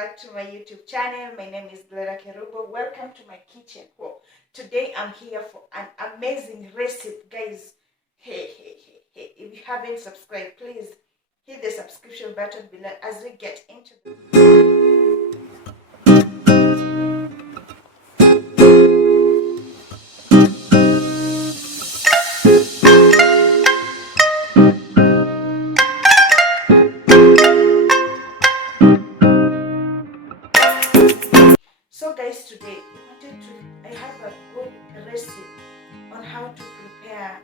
back to my YouTube channel. My name is Gloria Kerubo. Welcome to my kitchen. Well, today I'm here for an amazing recipe, guys. Hey, if you haven't subscribed, please hit the subscription button below as we get into the So guys, today I have a good recipe on how to prepare,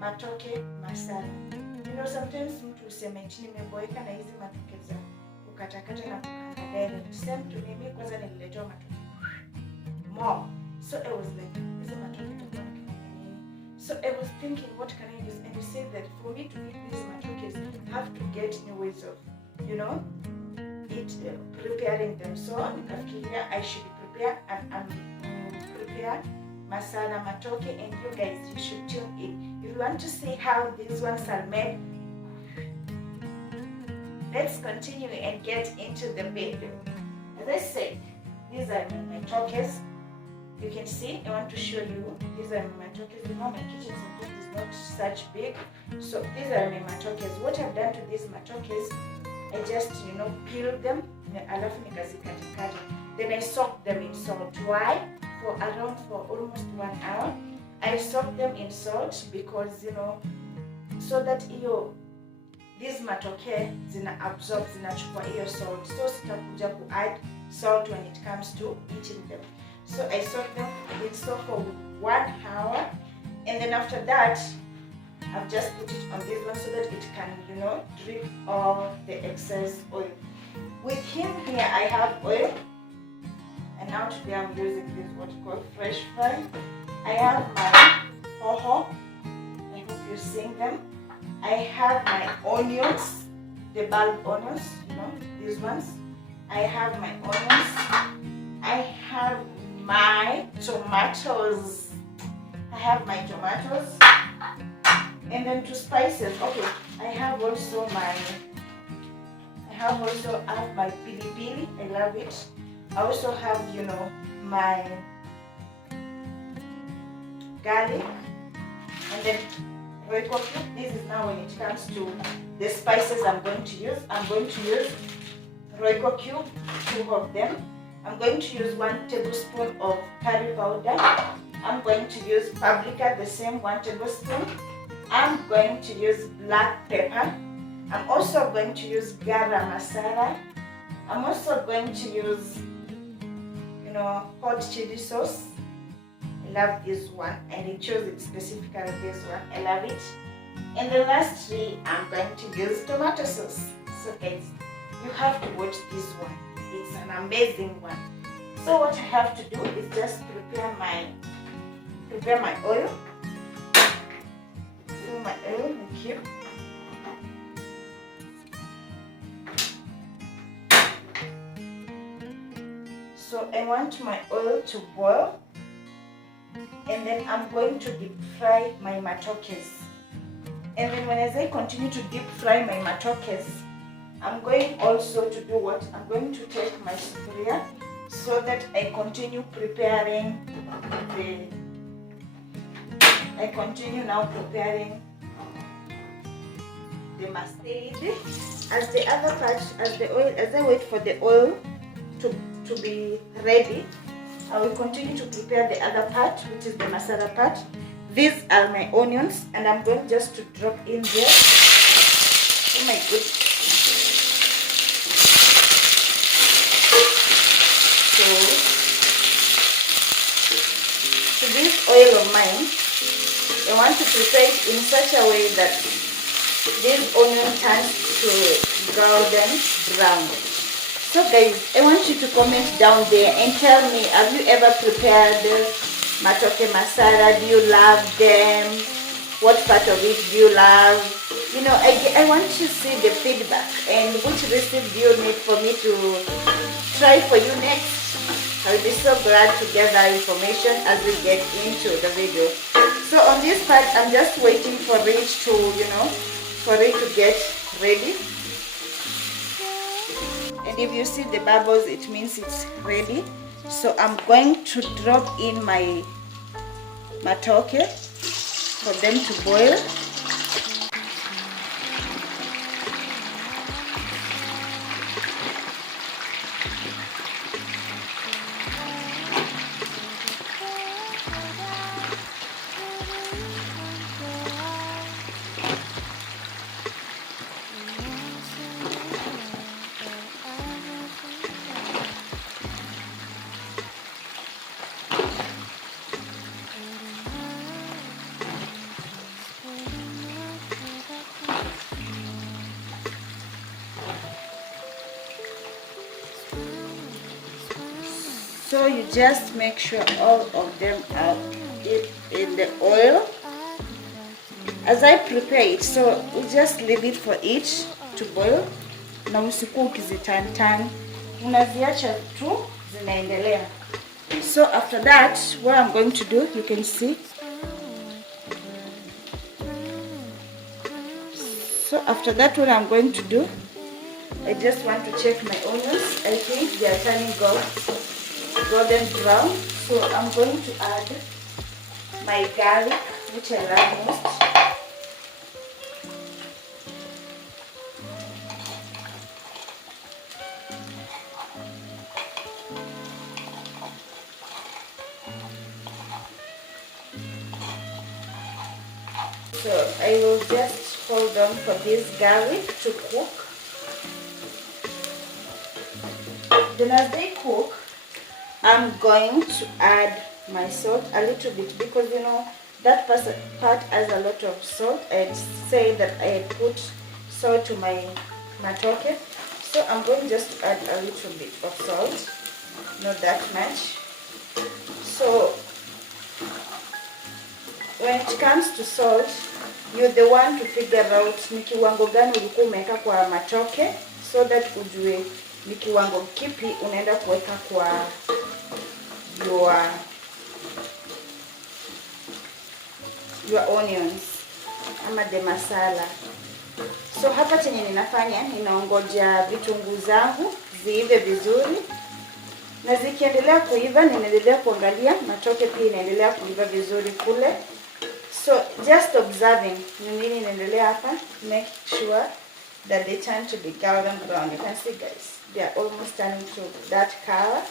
matoke masala. Sometimes mtu useme nimeboeka na hizi matoke za kukatakata na kukanga direct. Same to me, kwanza nililetewa matoke more. So I was like, hizi matoke tutakuwa nikifanya nini? So I was thinking, what can I use? And you say that for me to eat these matokes, I have to get new ways of, preparing them. So nikafikiria I should prepare prepare masala matoke, and you guys, you should tune in if you want to see how these ones are made. Let's continue and get into the video. As I said, these are my matokes. You can see, I want to show you, these are my matokes. My kitchen sometimes is not such big, so these are my matokes. What I've done to these matokes, I just, peel them, then I soak them in salt. Why? For almost 1 hour. I soak them in salt because, so that these matoke absorb your salt. So sitakuja ku add salt when it comes to eating them. So I soak them in salt for 1 hour, and then after that, I've just put it on this one so that it can, drip all the excess oil. With him here, I have oil, and now today I'm using this what you call fresh fry. I have my hoho. I hope you're seeing them. I have my onions, the bulb onions, these ones. I have my onions. I have my tomatoes. And then to spices, okay, I have also my pili pili. I love it. I also have, my garlic, and then roiko cube. This is now when it comes to the spices I'm going to use. I'm going to use roiko cube, 2 of them. I'm going to use 1 tablespoon of curry powder. I'm going to use paprika, the same 1 tablespoon. I'm going to use black pepper. I'm also going to use garam masala. I'm also going to use, hot chili sauce. I love this one, and I chose it specifically this one. I love it. And the lastly, I'm going to use tomato sauce. So guys, you have to watch this one. It's an amazing one. So what I have to do is just prepare my oil. My oil in here. So I want my oil to boil, and then I'm going to deep fry my matokes. And then as I continue to deep fry my matokes, I'm going also to do what? I'm going to take my sufuria so that I continue preparing the mustard. As I wait for the oil to be ready, I will continue to prepare the other part, which is the masala part. These are my onions, and I'm going just to drop in there. Oh my goodness. So this oil of mine, I want to prepare it in such a way that this onion turns to golden brown. So guys, I want you to comment down there and tell me, have you ever prepared matoke masala? Do you love them? What part of it do you love? I want to see the feedback, and which recipe do you need for me to try for you next. I'll be so glad to get that information as we get into the video. So on this part, I'm just waiting for it to, get ready. And if you see the bubbles, it means it's ready. So I'm going to drop in my matoke for them to boil. So you just make sure all of them are in the oil. As I prepare it, so we just leave it for each to boil. Na usikuwa ukizitan, unaziacha tu zinaendelea. So after that, what I'm going to do, you can see. So after that, what I'm going to do, I just want to check my onions. I think they are turning golden brown. So I'm going to add my garlic, which I love most. So I will just hold on for this garlic to cook. Then as they cook, I'm going to add my salt a little bit, because you know that part has a lot of salt. I'd say that I put salt to my matoke, so I'm going just to add a little bit of salt, not that much. So when it comes to salt, you're the one to figure out ni kiwango gani ulikuwa umeweka kwa matoke, so that ujue ni kiwango kipi unaenda kuweka kwa your onions ama the masala. So hapa chenye ninafanya, ninaongoja vitunguu zangu ziive vizuri, na zikiendelea kuiva ninaendelea kuangalia matoke pia inaendelea kuiva vizuri kule. So just observing ni nini inaendelea hapa. Make sure that they turn to be golden brown. You can see, guys, they are almost turning to that color.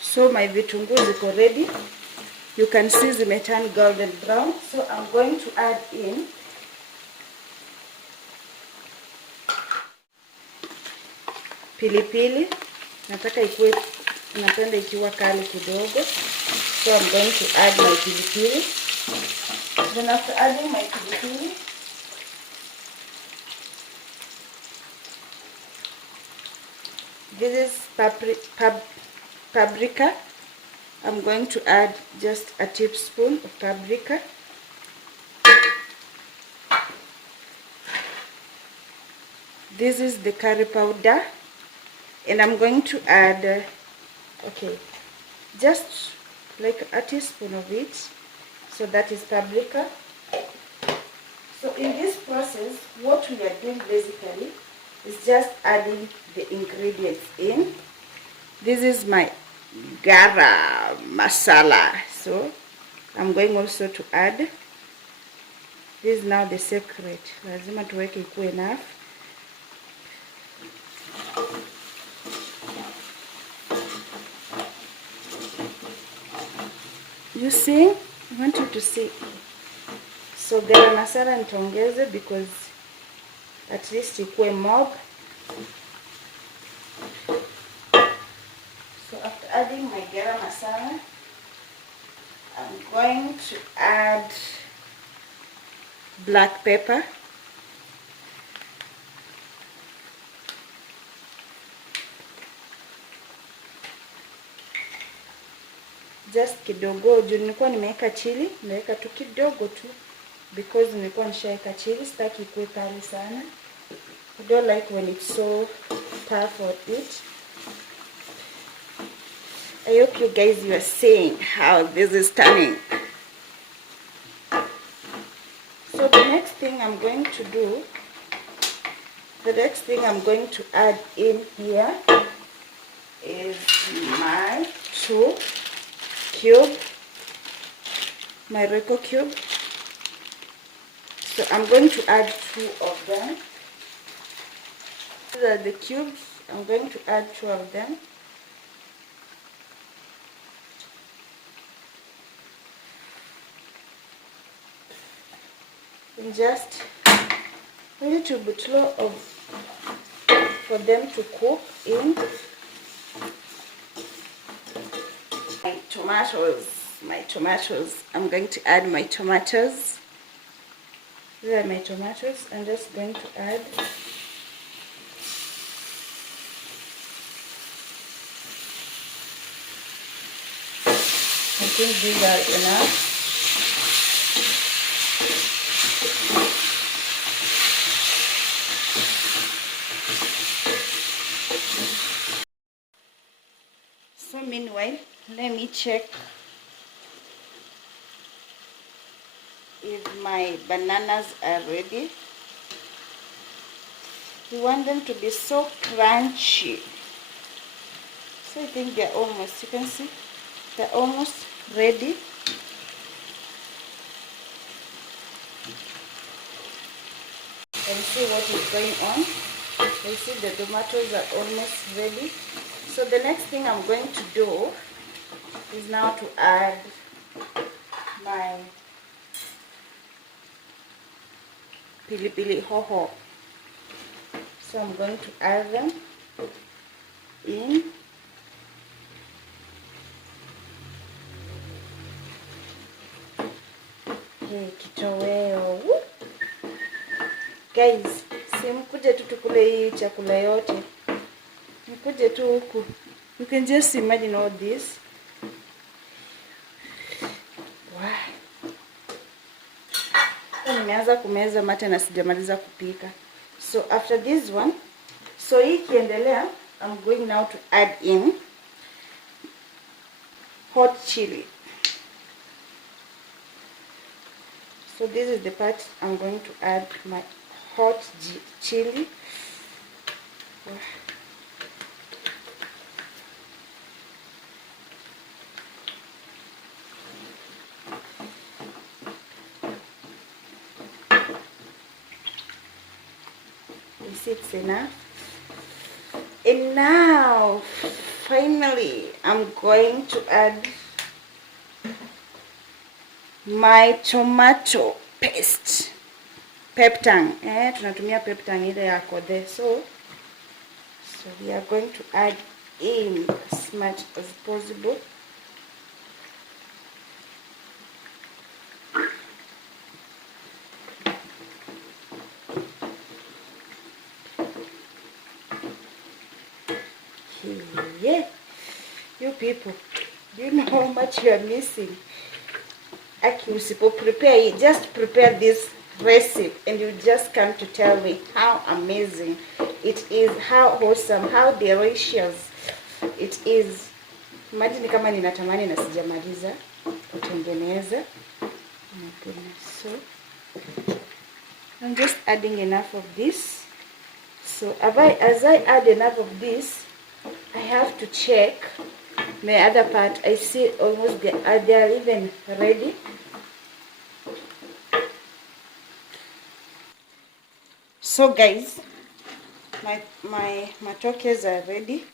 So my vitunguu ziko ready. You can see zimeturn golden brown. So I'm going to add in pilipili. Napenda ikiwa kali kidogo. So I'm going to add my pilipili. Then after adding my pilipili, this is paprika. I'm going to add just a teaspoon of paprika. This is the curry powder, and I'm going to add just like a teaspoon of it. So that is paprika. So in this process, what we are doing basically is just adding the ingredients in. This is my garam masala. So I'm going also to add. This is now the secret. Lazima tuweke ikuwe enough. You see? I want you to see. So garam masala nitaongeze because at least ikuwe mob. So after adding my garam masala, I'm going to add black pepper. Just kidogo, juu nilikuwa nimeweka chili, naweka tu kidogo tu because nilikuwa nishaweka chili, sitaki ikuwe kali sana. I don't like when it's so tough for it. I hope you guys are seeing how this is turning. So the next thing I'm going to do The next thing I'm going to add in here is my 2 cube, my Royco cube. So I'm going to add 2 of them. These are the cubes. I'm going to add 2 of them. And just a little bit low of for them to cook in. My tomatoes. I'm going to add my tomatoes. These are my tomatoes. I'm just going to add I think these are enough. So meanwhile, let me check if my bananas are ready. We want them to be so crunchy. So I think they're almost, you can see, they're almost ready. And see what is going on. You see the tomatoes are almost ready. So the next thing I'm going to do is now to add my pili hoho. So I'm going to add them in. Hey, kitoweo. Guys, simkuje tu tukule hii chakula yote. Mkuje tu huku. You can just imagine all this. Wow. Nimeanza kumeza mate na sijamaliza kupika. So after this one, so hii kiendelea, I'm going now to add in hot chili. So this is the part I'm going to add my hot chili. Wow. It's enough. And now finally I'm going to add my tomato paste, peptang. Tunatumia peptang ile ya kode. So we are going to add in as much as possible. Yeah, you people, do you know how much you are missing? Aki, usipo prepare, just prepare this recipe and you just come to tell me how amazing it is, how awesome, how delicious it is. Imagine kama ninatamani na sijamaliza kutengeneza. Oh my goodness. So I'm just adding enough of this. So as I add enough of this, I have to check my other part. I see almost they are even ready. So guys, my matokes are ready.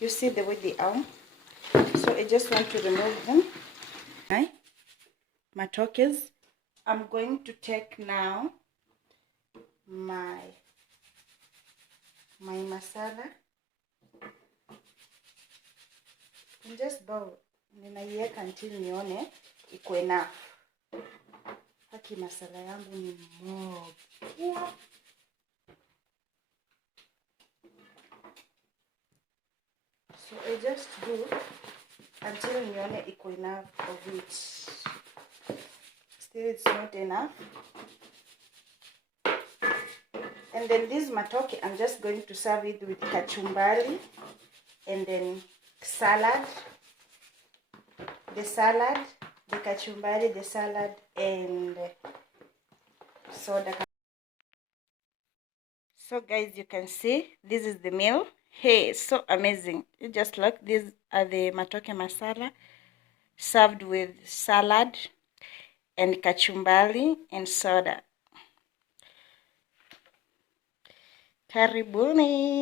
You see the way they are. So I just want to remove them. My matokes. I'm going to take now my masala. And just bowl. Ninaiweka until nione iko enough. Haki masala yangu ni mob. So I just do until nione iko enough of it. Still it's not enough. And then this matoke, I'm just going to serve it with kachumbari and then salad, the kachumbari, the salad, and soda. So guys, you can see this is the meal. Hey, it's so amazing. You just look, these are the matoke masala served with salad and kachumbari and soda. Karibuni.